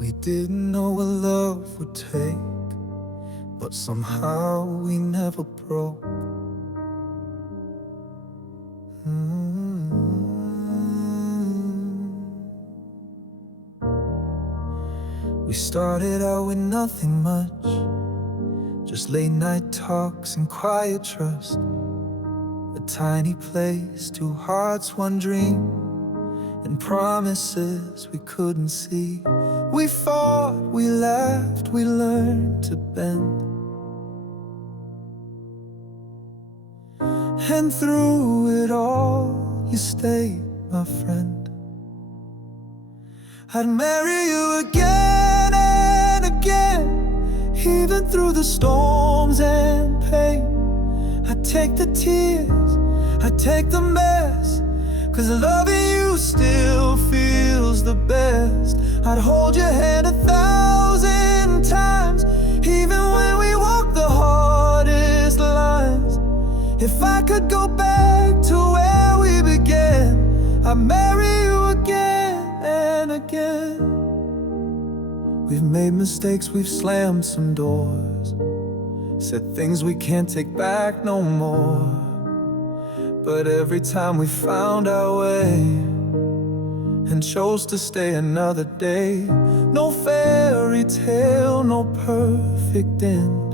We didn't know what love would take, but somehow we never broke. We started out with nothing much, just late night talks and quiet trust. A tiny place, two hearts, one dream, and promises we couldn't see. We fought, we laughed, we learned to bend. And through it all, you stayed my friend. I'd marry you again and again, even through the storms and pain. I'd take the tears, I'd take the mess, 'cause loving you still feels the best. I'd hold your hand 1,000 times, even when we walk the hardest lines. If I could go back to where we began, I'd marry you again and again. We've made mistakes, we've slammed some doors, said things we can't take back no more. But every time we found our way and chose to stay another day, no fairy tale, no perfect end,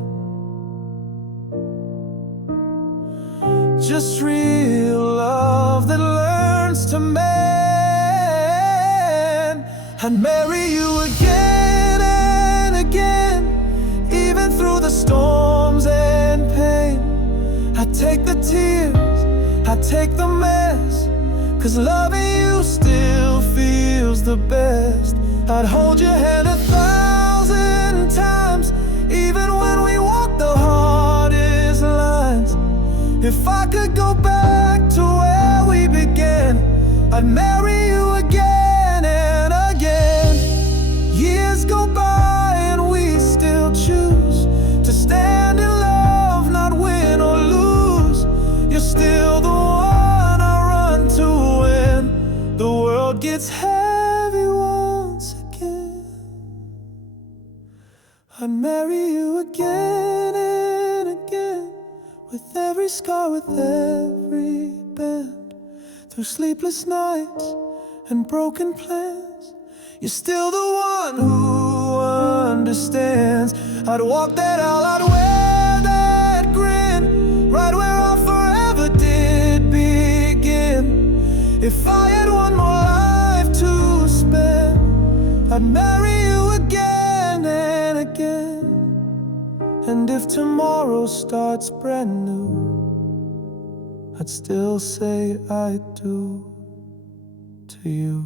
just real love that learns to mend. I'd marry you again and again, even through the storms and pain. I'd take the tears, I'd take the mess, 'cause loving you still feels the best. I'd hold your hand 1,000 times, even when we walk the hardest lines. If I could go back to where we began, I'd marry you again and again. Years go by and we still choose to stand in love, not win or lose. You're still the one I run to when the world gets heavy once again. I'd marry you again and again, with every scar, with every bend, through sleepless nights and broken plans. You're still the one who understands. I'd walk that aisle, I'd wear that grin, right where our forever did begin. If I had one more life to spend, I'd marry you again and again. And if tomorrow starts brand new, I'd still say I do to you.